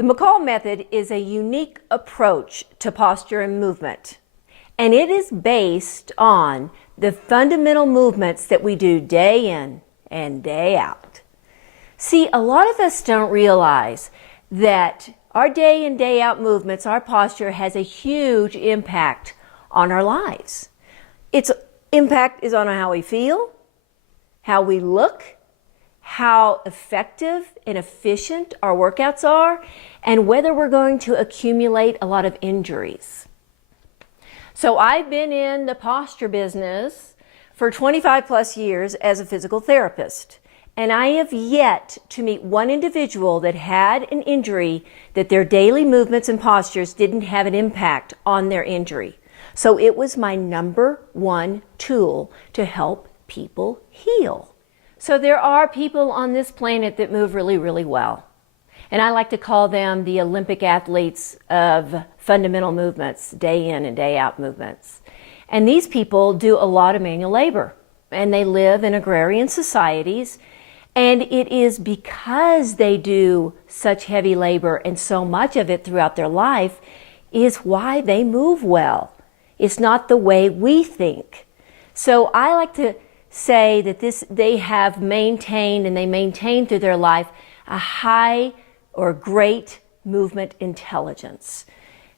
The McCall Method is a unique approach to posture and movement, and it is based on the fundamental movements that we do day in and day out. See, a lot of us don't realize that our day in, day out movements, our posture has a huge impact on our lives. Its impact is on how we feel, how we look, how effective and efficient our workouts are, and whether we're going to accumulate a lot of injuries. So I've been in the posture business for 25 plus years as a physical therapist, and I have yet to meet one individual that had an injury that their daily movements and postures didn't have an impact on their injury. So it was my number one tool to help people heal. So there are people on this planet that move really, really well. And I like to call them the Olympic athletes of fundamental movements, day in and day out movements. And these people do a lot of manual labor, and they live in agrarian societies. And it is because they do such heavy labor and so much of it throughout their life is why they move well. It's not the way we think. So I like to say that they have maintained, and they maintain through their life, a high or great movement intelligence.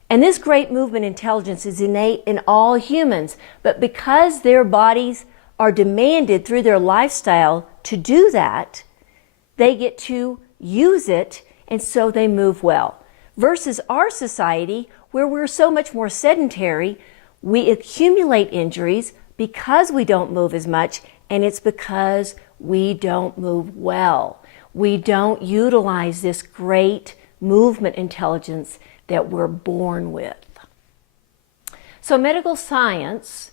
And this great movement intelligence is innate in all humans, but because their bodies are demanded through their lifestyle to do that, they get to use it, and so they move well. Versus our society, where we're so much more sedentary, we accumulate injuries because we don't move as much, and it's because we don't move well. We don't utilize this great movement intelligence that we're born with. So medical science,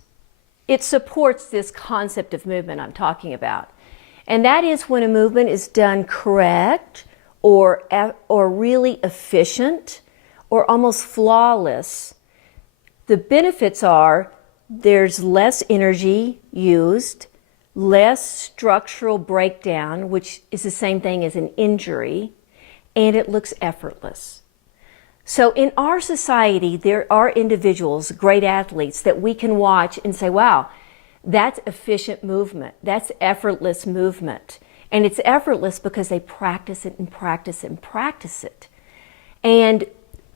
it supports this concept of movement I'm talking about. And that is when a movement is done correct or really efficient or almost flawless. The benefits are there's less energy used, less structural breakdown, which is the same thing as an injury, and it looks effortless. So in our society, there are individuals, great athletes, that we can watch and say, wow, that's efficient movement. That's effortless movement. And it's effortless because they practice it and practice it and practice it. And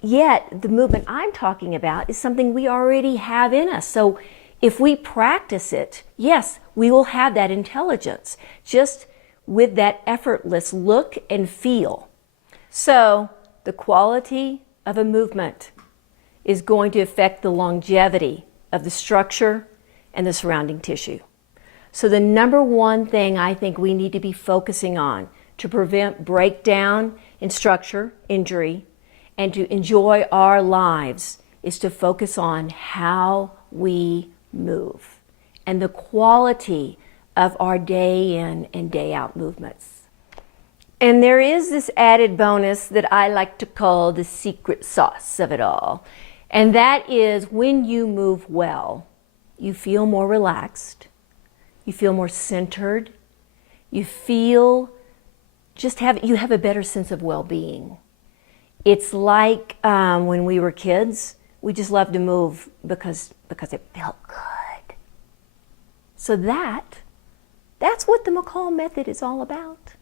yet, the movement I'm talking about is something we already have in us. So if we practice it, yes, we will have that intelligence, just with that effortless look and feel. So the quality of a movement is going to affect the longevity of the structure and the surrounding tissue. So the number one thing I think we need to be focusing on to prevent breakdown in structure, injury, and to enjoy our lives is to focus on how we move and the quality of our day in and day out movements. And there is this added bonus that I like to call the secret sauce of it all. And that is when you move well, you feel more relaxed, you feel more centered, you have a better sense of well-being. It's like when we were kids, we just loved to move because it felt good. So that's what the McCall Method is all about.